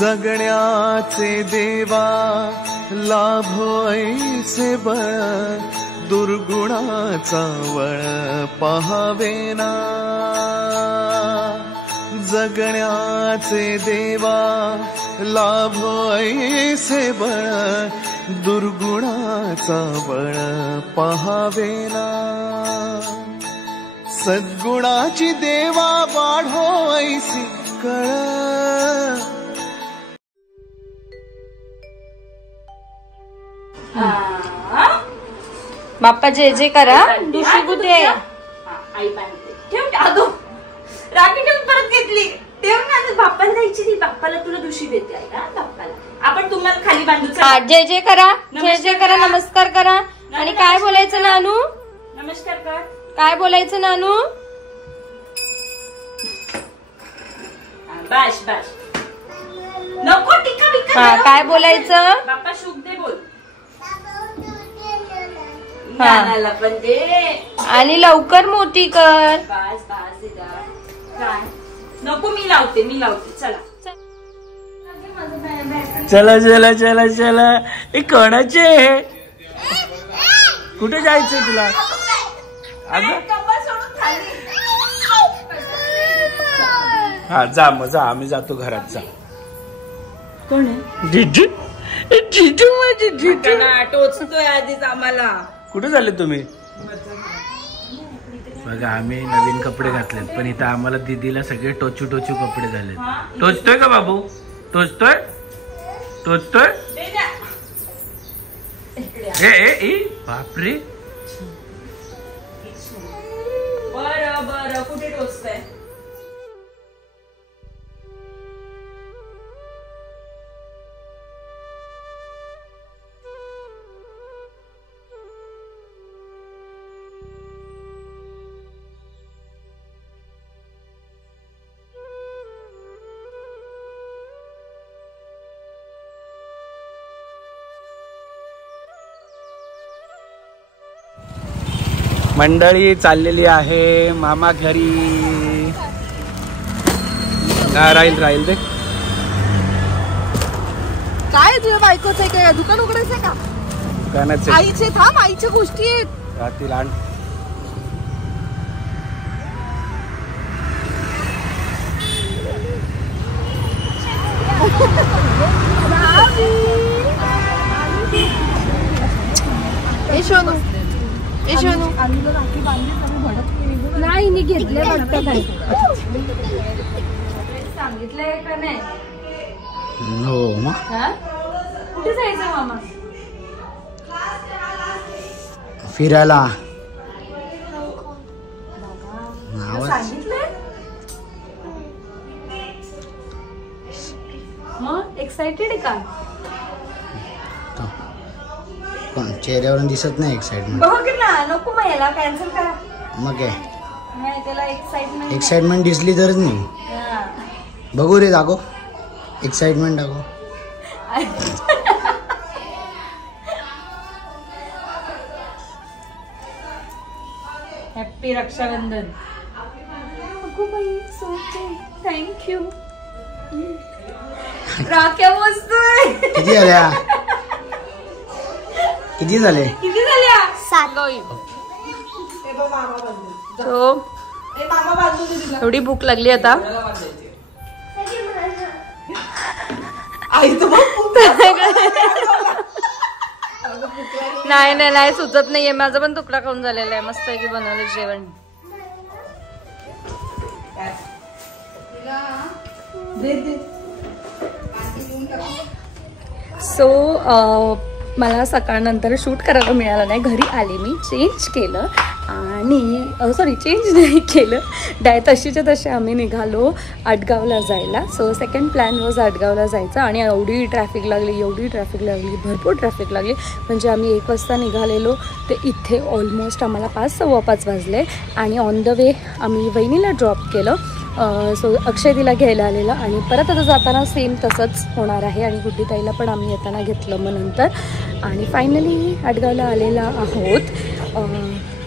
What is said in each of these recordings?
जगण्याचे देवा लाभो ऐसे बळ दुर्गुणाचा वळ पहावेना जगण्याचे देवा लाभो ऐसे बळ दुर्गुणाचा बळ पहावेना सद्गुणाची देवा वाढो ऐसी कळ बाप्पा जे जे करा दुसरी कुठे आहे आई बांधते ठेव आदो राखी ठेवून परत घेतली ठेव ना बाप्पाला द्यायची ती बाप्पाला तुला दुसरी देते आई हा बाप्पाला आपण तुम्हाला खाली बांधू जय जय करा जय जय करा नमस्कार करा आणि काय बोलायचं नानू नमस्कार कर काय बोलायचं नानू बस बस नको टिका बिका काय बोलायचं बाप्पा शुभ दे बोल नानाला पण दे आणि लवकर मोठी कर बस बस दिदा काय नको मी लावते चला चला चला चला चला हे कोणाचे कुठे जायचंय तुला अगं हा जा मग जा आम्ही जातो घरात जा कोण आहे जिजू जिजू माझे जिजू टोचतोय आधीच आम्हाला कुठे झाले तुम्ही बघा आम्ही नवीन कपडे घातलेत पण इथं आम्हाला दीदीला सगळे टोचू टोचू कपडे झालेत टोचतोय का बाबू टोचतोय टोचतोय ए बापरे बरं कुठे टोचतंय मंडळी चाललेली आहे मामा घरी राहील दे काय तुझ्या बायकोच आहे काय दुकान उघडायचं का दुकानाचे आईचे थांब आईच्या गोष्टी आहेत राहतील आण नाही मी घेतले वाटतं काय सांगितलंय का नाही हो मग कुठे जायचं मामा फिरायला सांगितलंय मग एक्साइटेड आहे का चेहऱ्यावरून दिसत नाही एक्साइटमेंट बघ ना नको मग याला कॅन्सल करा मग काय नाही त्याला एक्साइटमेंट दिसली तरच नाही बघू रे दाखव एक्साइटमेंट दाखव हॅपी रक्षाबंधन थँक्यू राख्या मोजतोय किती झाले किती झाल्या 7 एवढी भूक लागली आता नाही सुचत नाहीये माझा पण तुकडा खाऊन झालेला आहे मस्त आहे की बनवलं जेवण सो मला सकाळनंतर शूट करायला मिळालं नाही घरी आले मी चेंज केलं आणि चेंज नाही केलं तशीच्या तशी आम्ही निघालो आटगावला जायला सो सेकंड प्लॅन वॉज आटगावला जायचं आणि एवढी ट्रॅफिक लागली भरपूर ट्रॅफिक लागली म्हणजे आम्ही 1 वाजता निघालेलो ते इथे ऑलमोस्ट आम्हाला 5:15 वाजले आणि ऑन द वे आम्ही वहिनीला ड्रॉप केलं सो अक्षय तिला घ्यायला आलेला आणि परत आता जाताना सेम तसंच होणार आहे आणि गुड्डी ताईला पण आम्ही येताना घेतलं मग नंतर आणि फायनली आटगावला आलेला आहोत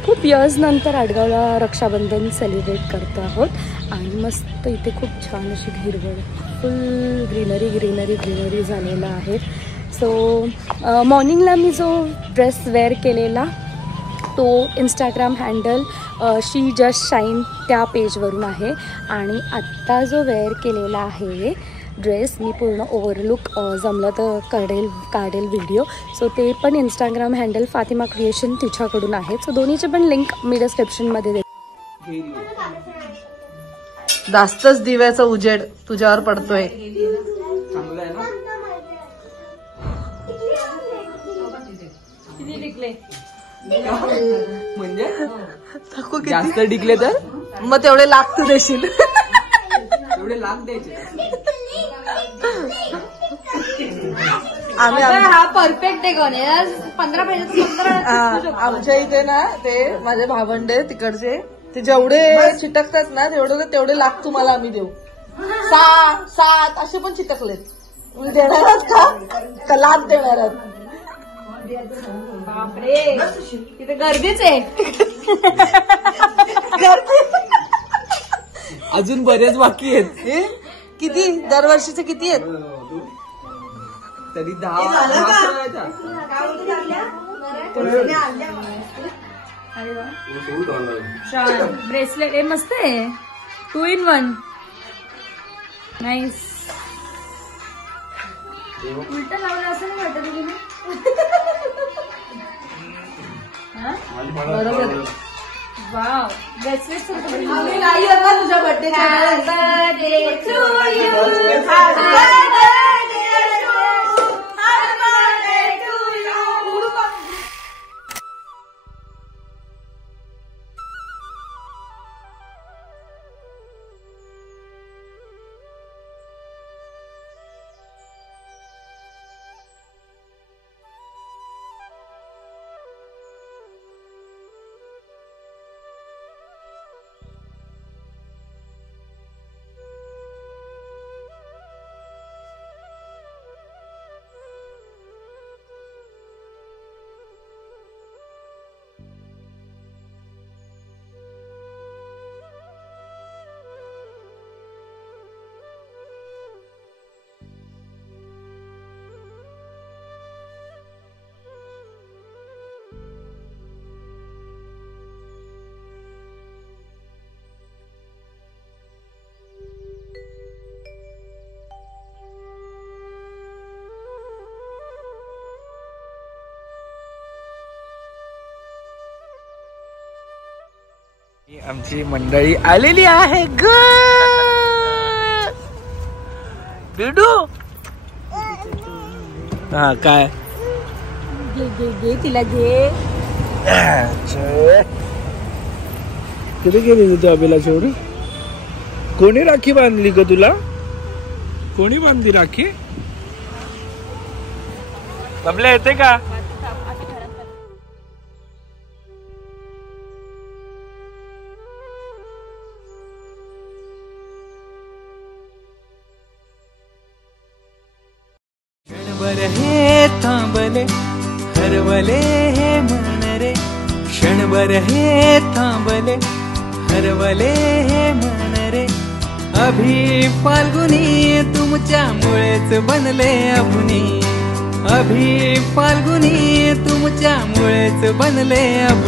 खूप इयर्स नंतर आडगावला रक्षाबंधन सेलिब्रेट करतो आहोत आणि मस्त इथे खूप छान अशी हिरवळ, फुल ग्रीनरी झालेलं आहे. सो मॉर्निंगला मी जो ड्रेस वेअर केलेला तो इंस्टाग्राम हँडल शी जस्ट शाईन त्या पेजवरून आहे आणि आत्ता जो वेअर केलेला आहे ड्रेस मी पूर्ण ओव्हरलुक जमलं तर काढेल व्हिडिओ. सो ते पण इंस्टाग्राम हँडल फातिमा क्रिएशन तिच्याकडून आहे. सो दोन्हीचे पण लिंक मी डिस्क्रिप्शनमध्ये देते. जास्तच दिव्याचा उजेड तुझ्यावर पडतोय. म्हणजे जास्त टिकले तर मग तेवढे लाख तू देशील. तेवढे लाख द्यायचे. हा परफेक्ट आहे. 15 पाहिजे. आमच्या इथे ना ते माझे भावंडे तिकडचे ते जेवढे चिटकतात ना तेवढे लाख तुम्हाला आम्ही देऊ. 6, 7 असे पण चिटकलेत. मी देणार आहात का लाख देणार आहात? बापरे तिथे गर्दीच आहे. अजून बरेच बाकी आहेत. किती दरवर्षीचे किती आहेत? तरी 10. ब्रेसलेट हे मस्त आहे. 2 in 1. नाईस. उलट लावलं असं नाही वाटत तुम्ही? बरोबर. वाव ब्रेसलेट तुझ्या बर्थडे आमची मंडळी आलेली आहे ग. बिडू हा काय घे तिला घे. कुठे गेली तू अभिला सोडून? कोणी राखी बांधली ग तुला? कोणी बांधली राखी? बबल्या येते का? क्षणभर हे थांबले हरवले हे मन रे. क्षणभर हे थांबले हरवले हे मन रे. अभि फाल्गुनी तुमच्यामुळेच बनले अभुनी. अभि फाल्गुनी तुमच्यामुळेच बनले अभुनी.